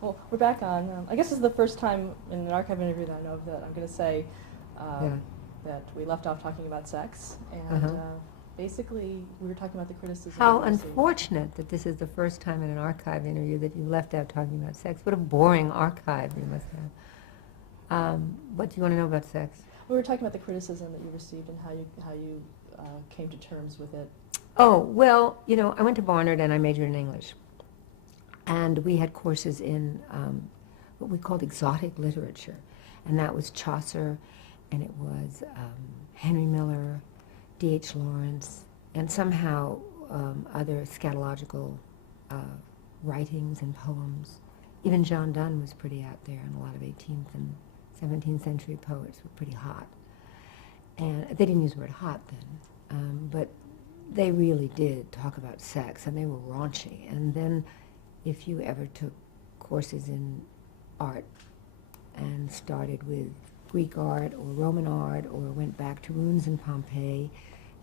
Well, we're back on. I guess this is the first time in an archive interview that I know of that I'm going to say Yeah. that we left off talking about sex, and Uh-huh. basically we were talking about the criticism How that you received. unfortunate that this is the first time in an archive interview that you left out talking about sex. What a boring archive you must have. What do you want to know about sex? We were talking about the criticism that you received and how you came to terms with it. Oh, well, I went to Barnard and I majored in English. And we had courses in what we called exotic literature. And that was Chaucer, and it was Henry Miller, D.H. Lawrence, and somehow other scatological writings and poems. Even John Donne was pretty out there, and a lot of 18th and 17th century poets were pretty hot. And they didn't use the word hot then, but they really did talk about sex, and they were raunchy. And then if you ever took courses in art and started with Greek art or Roman art or went back to ruins in Pompeii,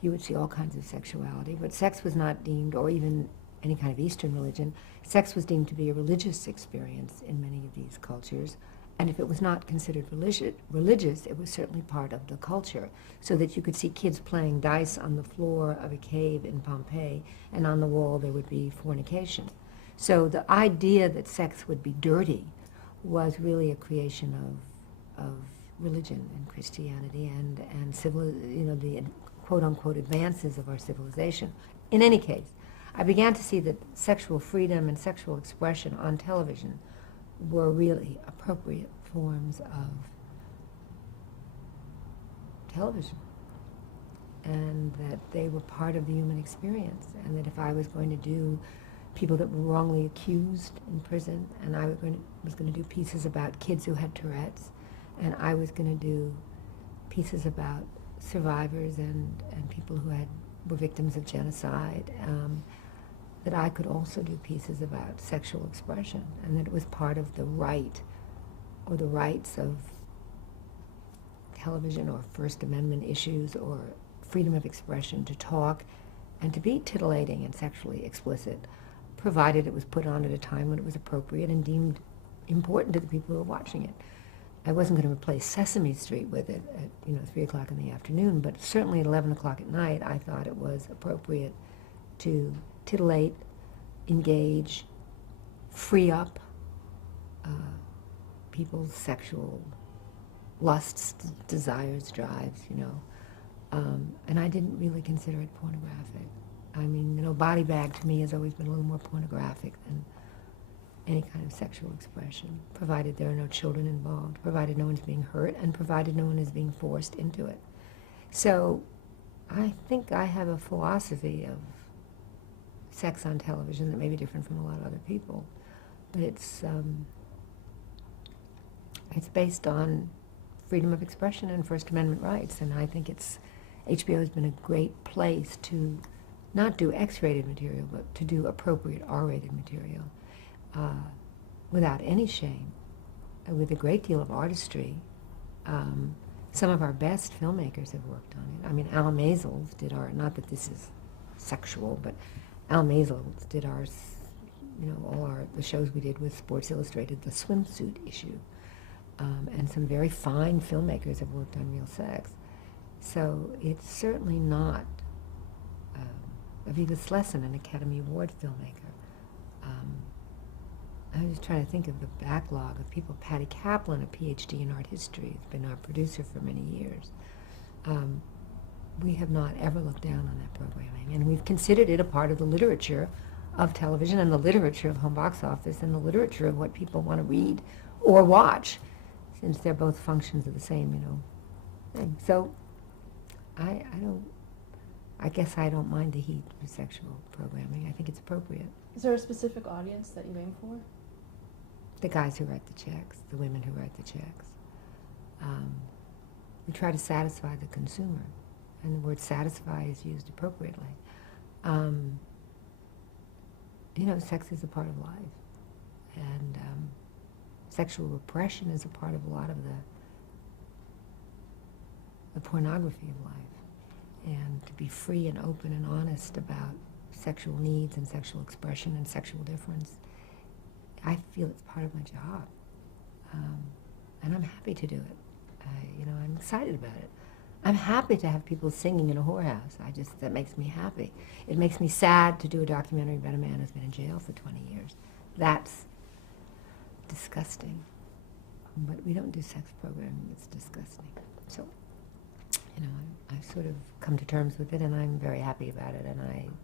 you would see all kinds of sexuality. But sex was not deemed, or even any kind of Eastern religion, sex was deemed to be a religious experience in many of these cultures. And if it was not considered religious, it was certainly part of the culture, so that you could see kids playing dice on the floor of a cave in Pompeii, and on the wall there would be fornication. So the idea that sex would be dirty was really a creation of religion and Christianity and the quote-unquote advances of our civilization. In any case, I began to see that sexual freedom and sexual expression on television were really appropriate forms of television, and that they were part of the human experience, and that if I was going to do people that were wrongly accused in prison, and I was going to do pieces about kids who had Tourette's, and I was going to do pieces about survivors and people who were victims of genocide, that I could also do pieces about sexual expression, and that it was part of the right or the rights of television or First Amendment issues or freedom of expression to talk and to be titillating and sexually explicit, provided it was put on at a time when it was appropriate and deemed important to the people who were watching it. I wasn't going to replace Sesame Street with it at 3 o'clock in the afternoon, but certainly at 11 o'clock at night I thought it was appropriate to titillate, engage, free up people's sexual lusts, desires, drives, and I didn't really consider it pornographic. I mean, body bag to me has always been a little more pornographic than any kind of sexual expression, provided there are no children involved, provided no one's being hurt, and provided no one is being forced into it. So I think I have a philosophy of sex on television that may be different from a lot of other people, but it's based on freedom of expression and First Amendment rights, and I think HBO has been a great place to not do X-rated material, but to do appropriate R-rated material without any shame, with a great deal of artistry. Some of our best filmmakers have worked on it. I mean, Al Maisels did not that this is sexual, but Al Maisels did the shows we did with Sports Illustrated, the swimsuit issue. And some very fine filmmakers have worked on real sex. So it's certainly not Aviva Slesson, an Academy Award filmmaker. I was trying to think of the backlog of people. Patty Kaplan, a PhD in art history, has been our producer for many years. We have not ever looked down on that programming, and we've considered it a part of the literature of television and the literature of home box office and the literature of what people want to read or watch, since they're both functions of the same, thing. So I guess I don't mind the heat for sexual programming. I think it's appropriate. Is there a specific audience that you aim for? The guys who write the checks, the women who write the checks. We try to satisfy the consumer, and the word satisfy is used appropriately. Sex is a part of life, and sexual repression is a part of a lot of the pornography of life. And to be free and open and honest about sexual needs and sexual expression and sexual difference I feel it's part of my job. And I'm happy to do it. I'm excited about it. I'm happy to have people singing in a whorehouse. That makes me happy. It makes me sad to do a documentary about a man who's been in jail for 20 years. That's disgusting. But we don't do sex programming. It's disgusting. So, I've sort of come to terms with it, and I'm very happy about it. And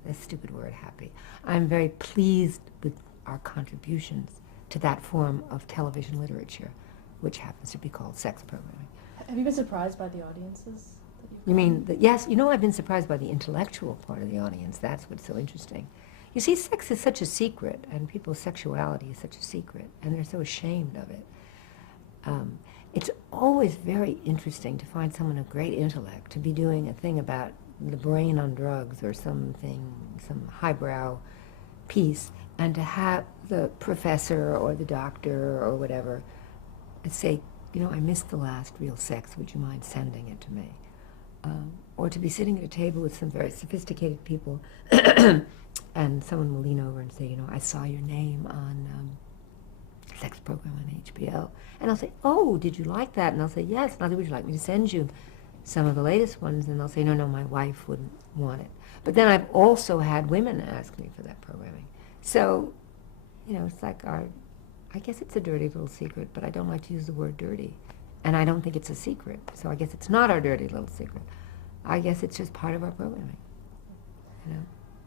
a stupid word, happy. I'm very pleased with our contributions to that form of television literature, which happens to be called sex programming. Have you been surprised by the audiences? You mean, yes, I've been surprised by the intellectual part of the audience. That's what's so interesting. You see, sex is such a secret, and people's sexuality is such a secret, and they're so ashamed of it. It's always very interesting to find someone of great intellect to be doing a thing about the brain on drugs or some highbrow piece, and to have the professor or the doctor or whatever say, I missed the last real sex, would you mind sending it to me? Or to be sitting at a table with some very sophisticated people and someone will lean over and say, I saw your name on sex program on HBO. And I'll say, oh, did you like that? And I'll say, yes. And I'll say, would you like me to send you some of the latest ones? And they'll say, no, my wife wouldn't want it. But then I've also had women ask me for that programming. So, it's like I guess it's a dirty little secret, but I don't like to use the word dirty. And I don't think it's a secret. So I guess it's not our dirty little secret. I guess it's just part of our programming.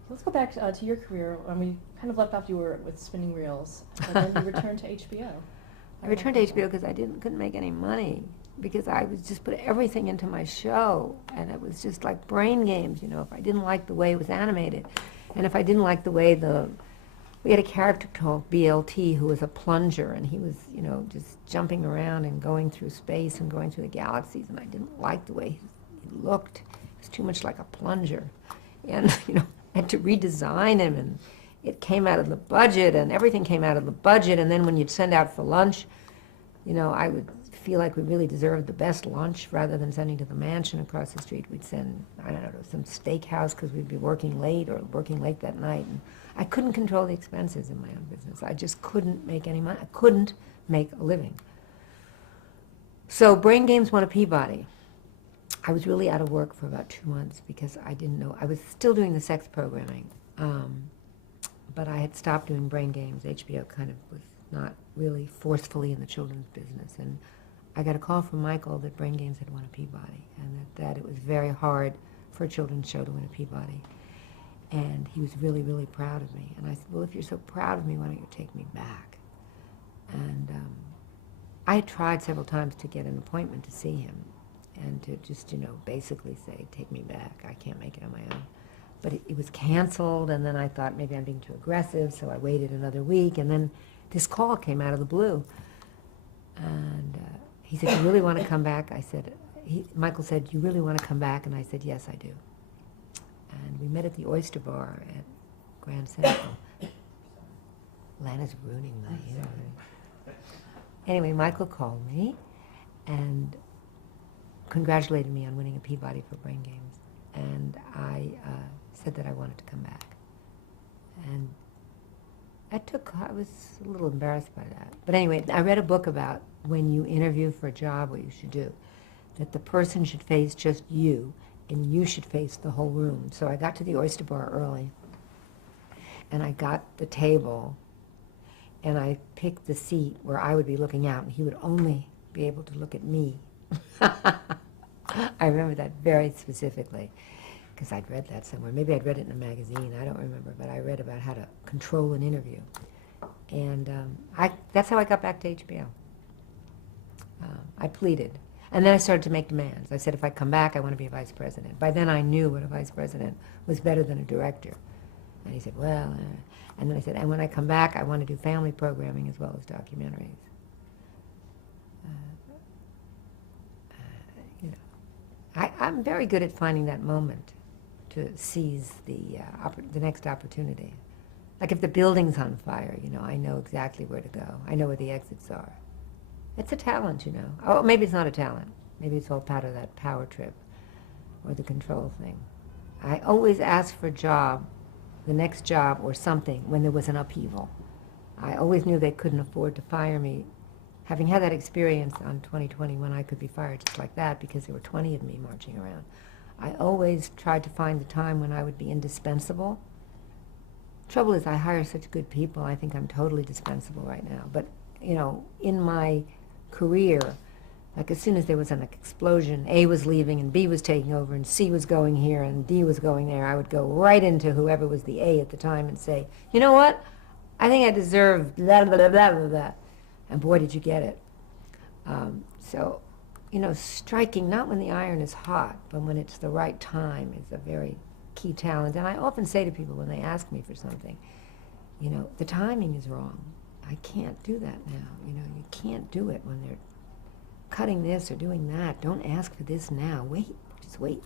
Let's go back to your career. We kind of left off you were with spinning reels, and then you returned to HBO. I returned to HBO because I couldn't make any money, because I was just put everything into my show, and it was just like brain games, if I didn't like the way it was animated, and if I didn't like the way we had a character called BLT who was a plunger, and he was, just jumping around and going through space and going through the galaxies, and I didn't like the way he looked. It was too much like a plunger. And, I had to redesign him, and it came out of the budget, and everything came out of the budget, and then when you'd send out for lunch, I would feel like we really deserved the best lunch. Rather than sending to the mansion across the street, we'd send, I don't know, to some steakhouse because we'd be working late that night. And I couldn't control the expenses in my own business. I just couldn't make any money. I couldn't make a living. So Brain Games won a Peabody. I was really out of work for about 2 months because I didn't know. I was still doing the sex programming, but I had stopped doing Brain Games. HBO kind of was not really forcefully in the children's business. And I got a call from Michael that Brain Games had won a Peabody, and that it was very hard for a children's show to win a Peabody. And he was really, really proud of me. And I said, well, if you're so proud of me, why don't you take me back? And I had tried several times to get an appointment to see him and to just, basically say, take me back. I can't make it on my own. But it was canceled, and then I thought maybe I'm being too aggressive, so I waited another week, and then this call came out of the blue. And he said, you really want to come back? I said, Michael said, you really want to come back? And I said, yes, I do. And we met at the Oyster Bar at Grand Central. Lana's ruining my hair. Anyway, Michael called me and congratulated me on winning a Peabody for Brain Games. And I said that I wanted to come back. And I was a little embarrassed by that. But anyway, I read a book about when you interview for a job, what you should do. That the person should face just you, and you should face the whole room. So I got to the Oyster Bar early, and I got the table, and I picked the seat where I would be looking out, and he would only be able to look at me. I remember that very specifically, because I'd read that somewhere. Maybe I'd read it in a magazine, I don't remember, but I read about how to control an interview. And that's how I got back to HBO. I pleaded. And then I started to make demands. I said, if I come back, I want to be a vice president. By then I knew what a vice president was better than a director. And he said, well, and then I said, and when I come back, I want to do family programming as well as documentaries. I'm very good at finding that moment to seize the next opportunity. Like if the building's on fire, I know exactly where to go. I know where the exits are. It's a talent, Oh, maybe it's not a talent. Maybe it's all part of that power trip or the control thing. I always asked for a job, the next job or something, when there was an upheaval. I always knew they couldn't afford to fire me. Having had that experience on 2020 when I could be fired just like that because there were 20 of me marching around, I always tried to find the time when I would be indispensable. Trouble is, I hire such good people, I think I'm totally dispensable right now. But, you know, in my career, like as soon as there was an explosion, A was leaving and B was taking over and C was going here and D was going there, I would go right into whoever was the A at the time and say, you know what? I think I deserve blah, blah, blah, blah, blah, blah. And boy, did you get it. So, you know, striking, not when the iron is hot, but when it's the right time is a very key talent. And I often say to people when they ask me for something, you know, the timing is wrong. I can't do that now. You know, you can't do it when they're cutting this or doing that. Don't ask for this now. Wait, just wait.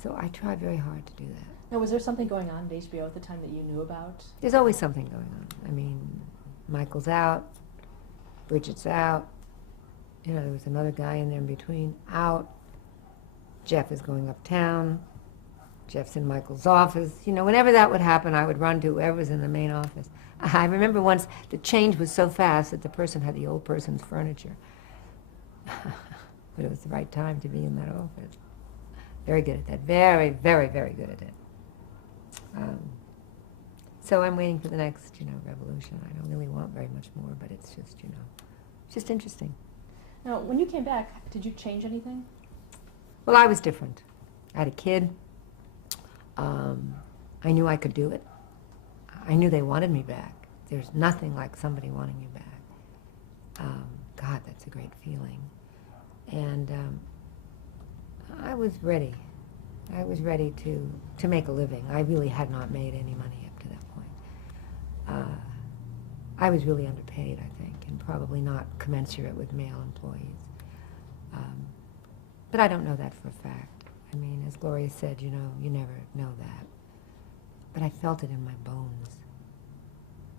So I try very hard to do that. Now, was there something going on at HBO at the time that you knew about? There's always something going on. I mean, Michael's out, Bridget's out. You know, there was another guy in there in between, out. Jeff is going uptown. Jeff's in Michael's office. You know, whenever that would happen, I would run to whoever was in the main office. I remember once the change was so fast that the person had the old person's furniture. But it was the right time to be in that office. Very good at that. Very, very, very good at it. So I'm waiting for the next, you know, revolution. I don't really want very much more, but it's just, you know, it's just interesting. Now, when you came back, did you change anything? Well, I was different. I had a kid. I knew I could do it. I knew they wanted me back. There's nothing like somebody wanting you back. God, that's a great feeling. And I was ready. I was ready to make a living. I really had not made any money up to that point. I was really underpaid, I think, and probably not commensurate with male employees. But I don't know that for a fact. I mean, as Gloria said, you know, you never know that. But I felt it in my bones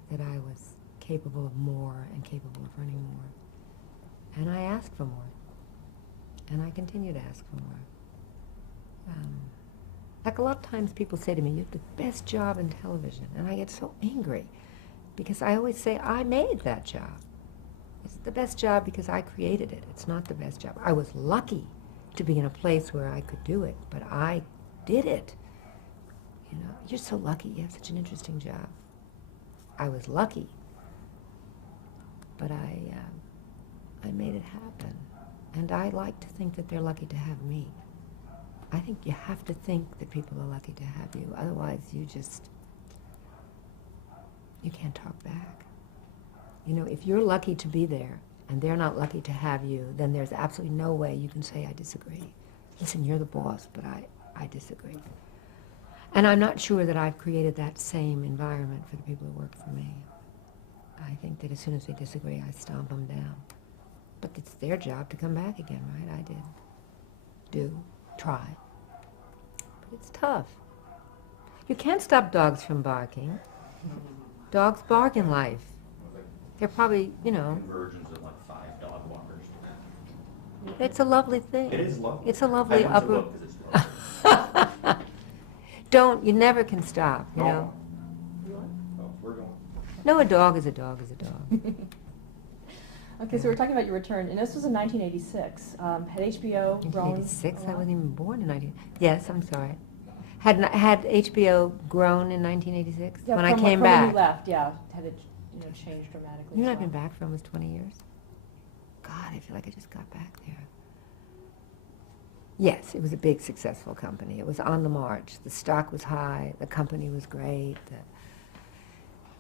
that I was capable of more and capable of earning more. And I asked for more. And I continue to ask for more. Like a lot of times people say to me, you have the best job in television. And I get so angry because I always say, I made that job. It's the best job because I created it. It's not the best job. I was lucky to be in a place where I could do it, but I did it. You know, you're so lucky. You have such an interesting job. I was lucky, but I made it happen. And I like to think that they're lucky to have me. I think you have to think that people are lucky to have you. Otherwise, you can't talk back. You know, if you're lucky to be there and they're not lucky to have you, then there's absolutely no way you can say, I disagree. Listen, you're the boss, but I disagree. And I'm not sure that I've created that same environment for the people who work for me. I think that as soon as they disagree, I stomp them down. But it's their job to come back again, right? I did. Try. But it's tough. You can't stop dogs from barking. Dogs bark in life. They're probably, you know. Conversions of like 5 dog walkers. It's a lovely thing. It is lovely. It's a lovely I went to upper. look 'cause it's lovely. You never can stop, you know. Oh, we're going. No, a dog is a dog is a dog. Okay, so we're talking about your return, and this was in 1986. Had HBO grown? 1986? a I lot? wasn't even born in 19. Yes, I'm sorry. Had HBO grown in 1986 Yeah, when I from came from back? when you left, yeah. Had it, you know, changed dramatically? You know, as I've been well? back for almost 20 years. God, I feel like I just got back there. Yes, it was a big, successful company. It was on the march. The stock was high. The company was great.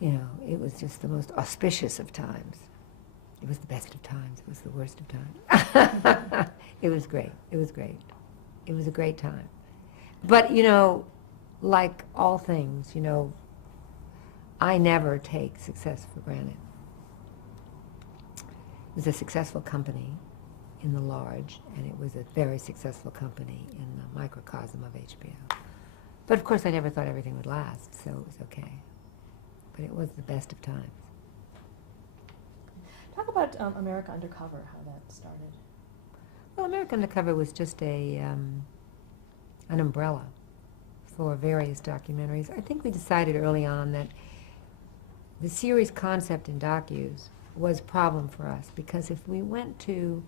You know, it was just the most auspicious of times. It was the best of times. It was the worst of times. It was great. It was great. It was a great time. But, you know, like all things, you know, I never take success for granted. It was a successful company in the large, and it was a very successful company in the microcosm of HBO. But of course, I never thought everything would last, so it was okay. But it was the best of times. Talk about America Undercover, how that started. Well, America Undercover was just an umbrella for various documentaries. I think we decided early on that the series concept in docus was a problem for us, because if we went to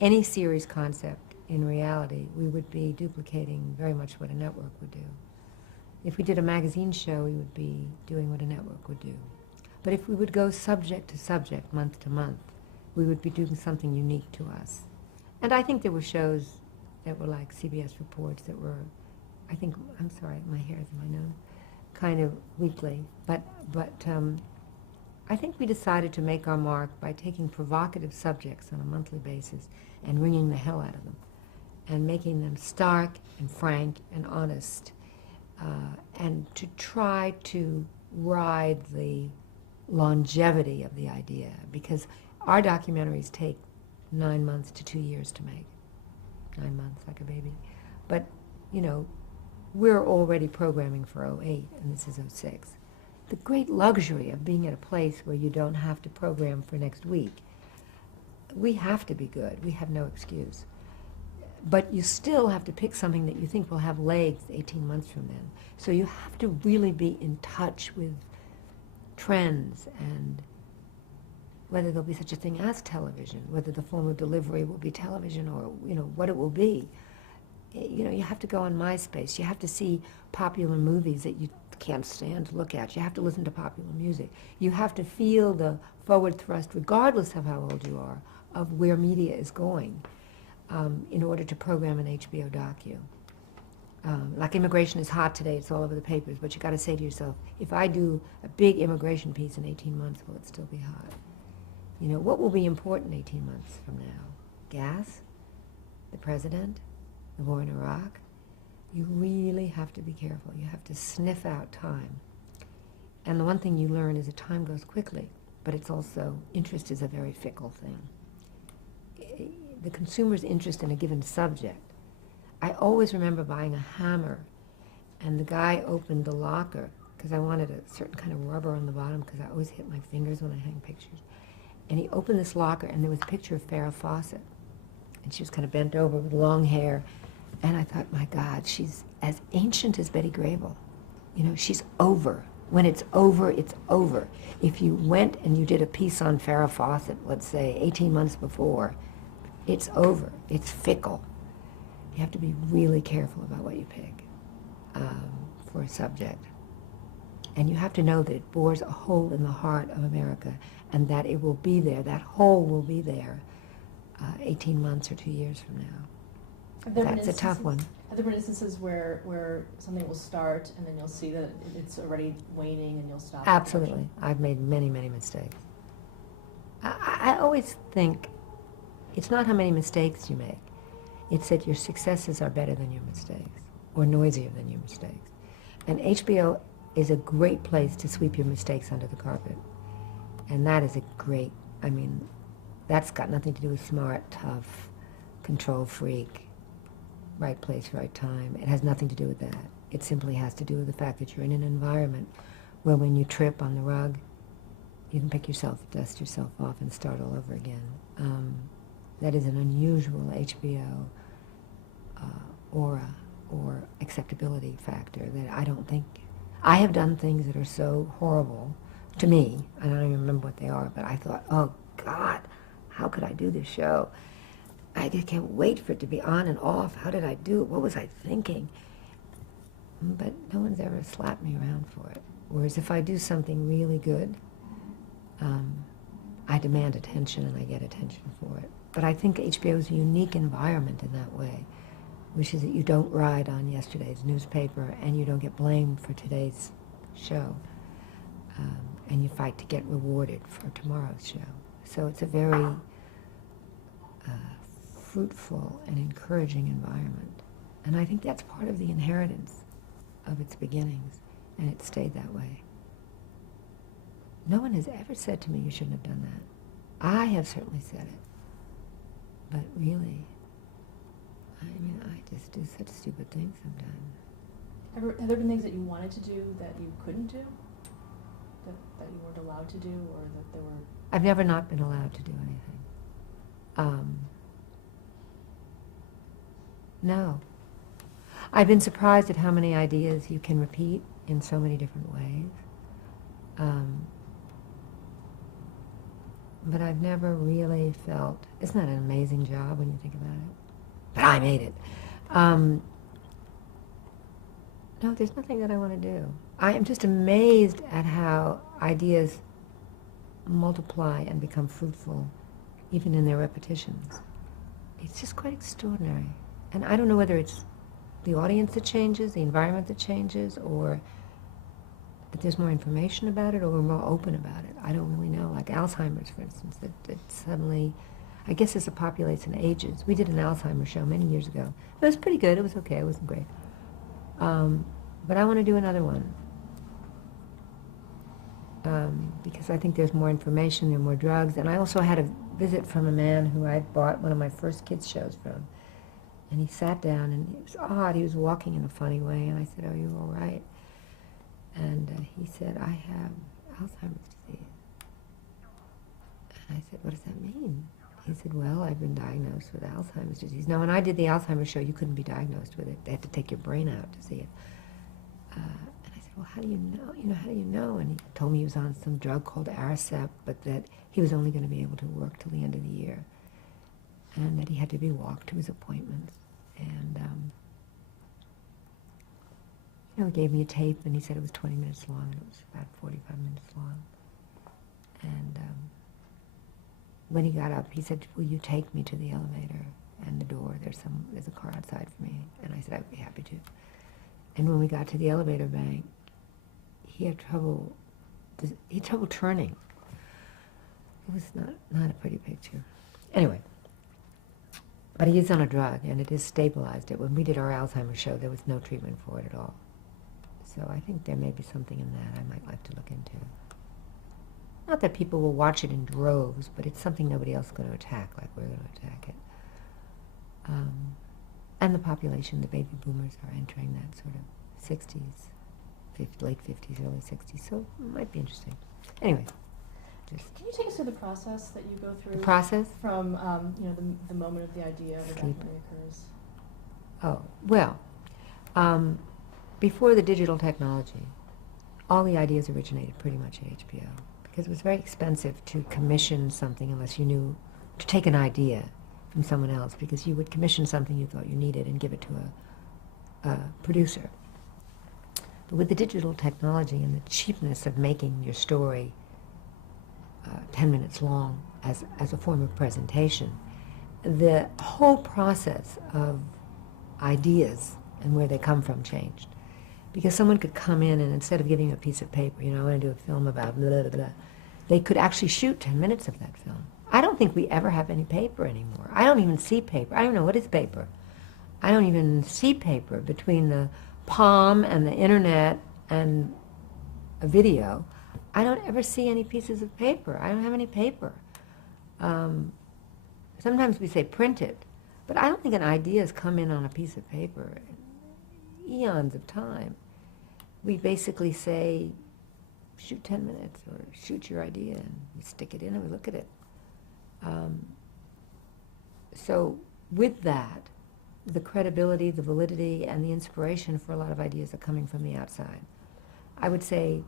any series concept in reality, we would be duplicating very much what a network would do. If we did a magazine show, we would be doing what a network would do. But if we would go subject to subject, month to month, we would be doing something unique to us. And I think there were shows that were like CBS Reports that were, I'm sorry, my hair's in my nose, kind of weekly. But I think we decided to make our mark by taking provocative subjects on a monthly basis and wringing the hell out of them, and making them stark and frank and honest, and to try to ride the longevity of the idea, because our documentaries take 9 months to 2 years to make. 9 months, like a baby. But, you know, we're already programming for '08, and this is '06. The great luxury of being at a place where you don't have to program for next week. We have to be good. We have no excuse. But you still have to pick something that you think will have legs 18 months from then. So you have to really be in touch with trends, and whether there'll be such a thing as television, whether the form of delivery will be television, or, you know, what it will be. You know, you have to go on MySpace. You have to see popular movies that you can't stand to look at. You have to listen to popular music. You have to feel the forward thrust, regardless of how old you are, of where media is going, in order to program an HBO docu. Like immigration is hot today, it's all over the papers, but you got to say to yourself, if I do a big immigration piece in 18 months, will it still be hot? You know, what will be important 18 months from now? Gas? The president? The war in Iraq? You really have to be careful. You have to sniff out time. And the one thing you learn is that time goes quickly, but it's also, interest is a very fickle thing. The consumer's interest in a given subject. I always remember buying a hammer, and the guy opened the locker, because I wanted a certain kind of rubber on the bottom, because I always hit my fingers when I hang pictures. And he opened this locker, and there was a picture of Farrah Fawcett. And she was kind of bent over with long hair. And I thought, my God, she's as ancient as Betty Grable. You know, she's over. When it's over, it's over. If you went and you did a piece on Farrah Fawcett, let's say 18 months before, it's over. It's fickle. You have to be really careful about what you pick for a subject. And you have to know that it bores a hole in the heart of America, and that it will be there, that hole will be there 18 months or 2 years from now. That's a tough one. Have there been instances where something will start and then you'll see that it's already waning and you'll stop? Absolutely. I've made many, many mistakes. I always think it's not how many mistakes you make. It's that your successes are better than your mistakes, or noisier than your mistakes. And HBO is a great place to sweep your mistakes under the carpet. And that is a great, I mean, that's got nothing to do with smart, tough, control freak, right place, right time. It has nothing to do with that. It simply has to do with the fact that you're in an environment where when you trip on the rug, you can pick yourself, dust yourself off, and start all over again. That is an unusual HBO aura or acceptability factor that I don't think. I have done things that are so horrible to me, I don't even remember what they are, but I thought, oh God, how could I do this show? I just can't wait for it to be on and off. How did I do it? What was I thinking? But no one's ever slapped me around for it. Whereas if I do something really good, I demand attention and I get attention for it. But I think HBO is a unique environment in that way, which is that you don't ride on yesterday's newspaper and you don't get blamed for today's show. And you fight to get rewarded for tomorrow's show. So it's a very fruitful and encouraging environment. And I think that's part of the inheritance of its beginnings, and it stayed that way. No one has ever said to me, you shouldn't have done that. I have certainly said it. But really, I mean, I just do such stupid things sometimes. Have there been things that you wanted to do that you couldn't do? That you weren't allowed to do, or that there were... I've never not been allowed to do anything. No. I've been surprised at how many ideas you can repeat in so many different ways. but I've never really felt, isn't that an amazing job when you think about it? But I made it. No, there's nothing that I want to do. I am just amazed at how ideas multiply and become fruitful, even in their repetitions. It's just quite extraordinary. And I don't know whether it's the audience that changes, the environment that changes, or that there's more information about it, or we're more open about it. I don't really know. Like Alzheimer's, for instance, that suddenly, I guess as it populates and ages. We did an Alzheimer's show many years ago. It was pretty good. It was okay. It wasn't great. But I want to do another one. Because I think there's more information, there are more drugs. And I also had a visit from a man who I bought one of my first kids' shows from. And he sat down, and it was odd. He was walking in a funny way, and I said, "Are you all right?" And he said, "I have Alzheimer's disease." And I said, "What does that mean?" He said, "Well, I've been diagnosed with Alzheimer's disease." Now, when I did the Alzheimer's show, you couldn't be diagnosed with it. They had to take your brain out to see it. And I said, "Well, how do you know? How do you know?" And he told me he was on some drug called Aricept, but that he was only going to be able to work till the end of the year, and that he had to be walked to his appointments. And he gave me a tape, and he said it was 20 minutes long, and it was about 45 minutes long. And when he got up, he said, "Will you take me to the elevator and the door? There's a car outside for me." And I said, "I would be happy to." And when we got to the elevator bank, he had trouble turning. It was not a pretty picture. Anyway, but he is on a drug, and it has stabilized it. When we did our Alzheimer's show, there was no treatment for it at all. So I think there may be something in that I might like to look into. Not that people will watch it in droves, but it's something nobody else is going to attack like we're going to attack it. And the population, the baby boomers, are entering that sort of 60s, late 50s, early 60s, so it might be interesting. Anyway. Can you take us through the process that you go through? The process? From, the moment of the idea that actually occurs. Oh, well, before the digital technology, all the ideas originated pretty much at HBO, because it was very expensive to commission something unless you knew, to take an idea from someone else, because you would commission something you thought you needed and give it to a producer. But with the digital technology and the cheapness of making your story 10 minutes long as a form of presentation, the whole process of ideas and where they come from changed. Because someone could come in and instead of giving you a piece of paper, I want to do a film about blah, blah, blah, they could actually shoot 10 minutes of that film. I don't think we ever have any paper anymore. I don't even see paper. I don't know what is paper. I don't even see paper between the palm and the internet and a video. I don't ever see any pieces of paper. I don't have any paper. Sometimes we say printed, but I don't think an idea has come in on a piece of paper in eons of time. We basically say, shoot 10 minutes, or shoot your idea, and we stick it in and we look at it. So with that, the credibility, the validity, and the inspiration for a lot of ideas are coming from the outside. I would say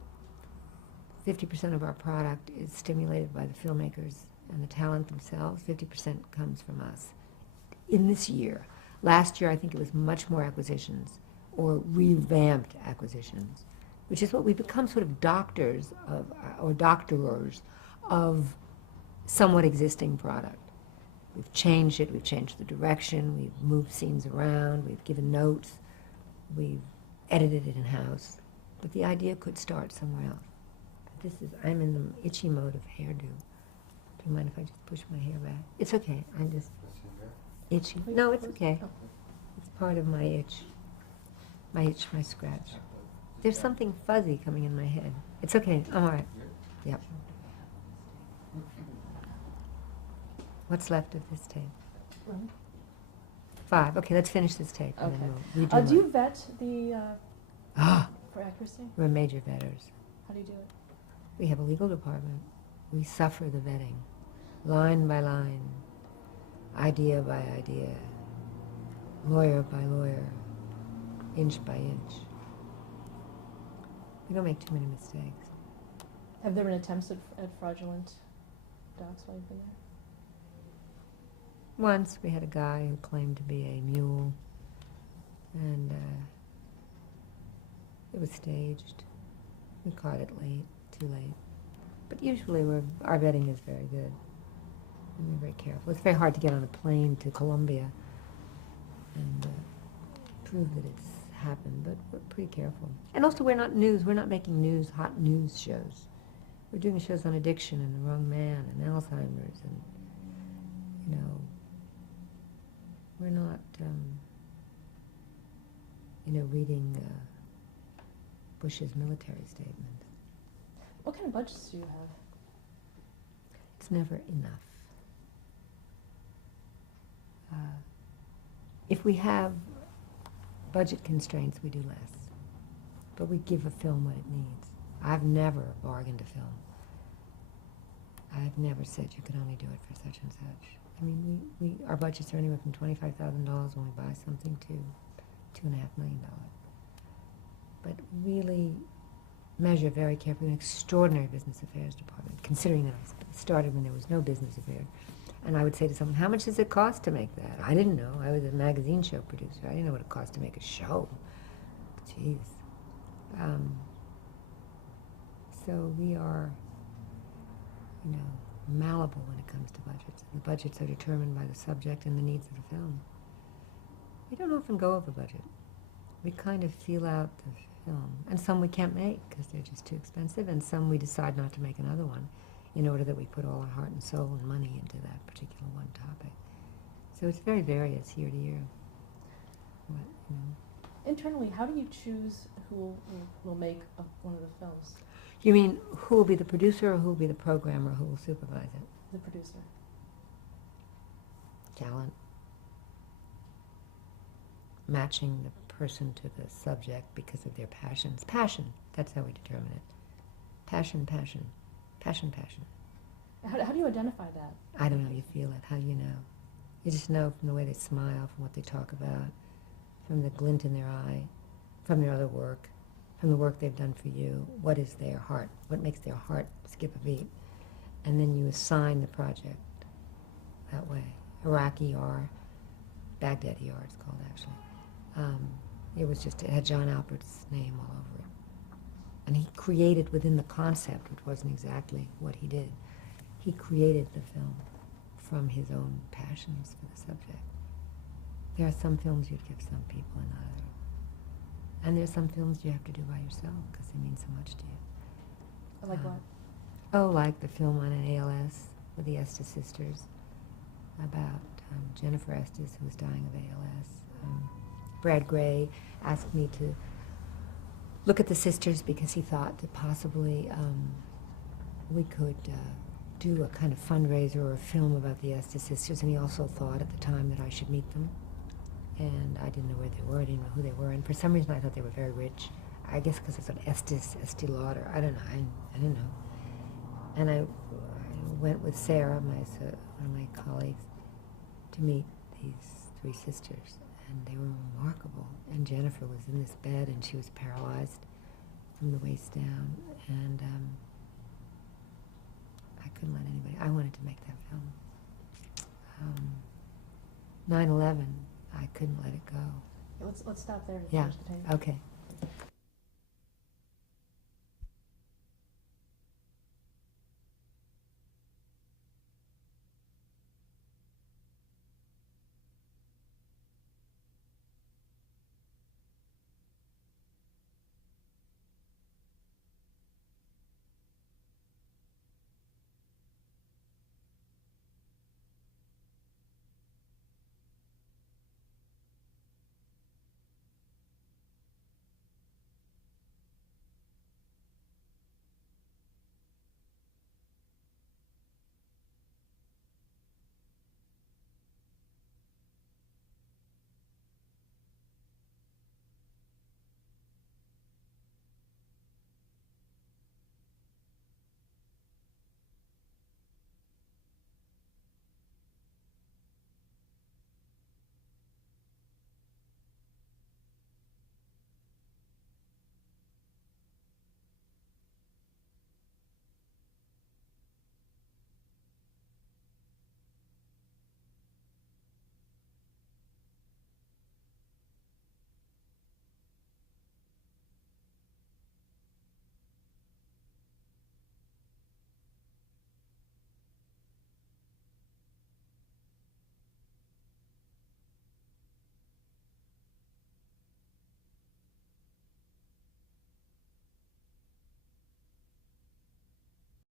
50% of our product is stimulated by the filmmakers and the talent themselves. 50% comes from us. In this year, last year I think it was much more acquisitions, or revamped acquisitions, which is what we've become, sort of doctors of, or doctorers of somewhat existing product. We've changed it, we've changed the direction, we've moved scenes around, we've given notes, we've edited it in-house, but the idea could start somewhere else. I'm in the itchy mode of hairdo. Do you mind if I just push my hair back? It's okay, I'm just itchy. No, it's okay. It's part of my itch, my scratch. There's something fuzzy coming in my head. It's okay, I'm all right. Yep. What's left of this tape? 5. Okay, let's finish this tape. And Okay. then we'll Do you vet the for accuracy? We're major vetters. How do you do it? We have a legal department. We suffer the vetting, line by line, idea by idea, lawyer by lawyer, inch by inch. We don't make too many mistakes. Have there been attempts at fraudulent docs while you've been there? Once we had a guy who claimed to be a mule, and it was staged. We caught it late, too late. But usually our vetting is very good. And we're very careful. It's very hard to get on a plane to Colombia and prove that it's happened, but we're pretty careful. And also we're not news. We're not making news, hot news shows. We're doing shows on addiction and the wrong man and Alzheimer's and, you know, we're not, reading Bush's military statement. What kind of budgets do you have? It's never enough. If we have budget constraints, we do less. But we give a film what it needs. I've never bargained a film. I've never said you could only do it for such and such. I mean, our budgets are anywhere from $25,000 when we buy something to $2.5 million. But really measure very carefully. An extraordinary business affairs department, considering that I started when there was no business affairs. And I would say to someone, how much does it cost to make that? I didn't know. I was a magazine show producer. I didn't know what it cost to make a show. Jeez. So we are, malleable when it comes to budgets. The budgets are determined by the subject and the needs of the film. We don't often go over budget. We kind of feel out the film. And some we can't make because they're just too expensive, and some we decide not to make another one in order that we put all our heart and soul and money into that particular one topic. So it's very various year to year. Internally, how do you choose who will make one of the films? You mean who will be the producer, or who will be the programmer, who will supervise it? The producer. Talent. Matching the person to the subject because of their passions. Passion, that's how we determine it. Passion, passion. Passion, passion. How do you identify that? I don't know, you feel it. How do you know? You just know from the way they smile, from what they talk about, from the glint in their eye, from their other work, from the work they've done for you. What is their heart? What makes their heart skip a beat? And then you assign the project that way. Iraqi ER, Baghdad ER it's called actually. It had John Alpert's name all over it. And he created within the concept, which wasn't exactly what he did, he created the film from his own passions for the subject. There are some films you'd give some people and not others. And there's some films you have to do by yourself because they mean so much to you. Like what? Oh, like the film on an ALS with the Estes sisters about Jennifer Estes, who was dying of ALS. Brad Gray asked me to look at the sisters because he thought that possibly we could do a kind of fundraiser or a film about the Estes sisters, and he also thought at the time that I should meet them. And I didn't know where they were, I didn't know who they were, and for some reason I thought they were very rich. I guess because it's an Estee Lauder, I don't know, I didn't know. And I went with Sarah, one of my colleagues, to meet these three sisters, and they were remarkable. And Jennifer was in this bed, and she was paralyzed from the waist down, and I couldn't let anybody, I wanted to make that film. 9/11, I couldn't let it go. Let's stop there. Yeah, Finish the tape. okay.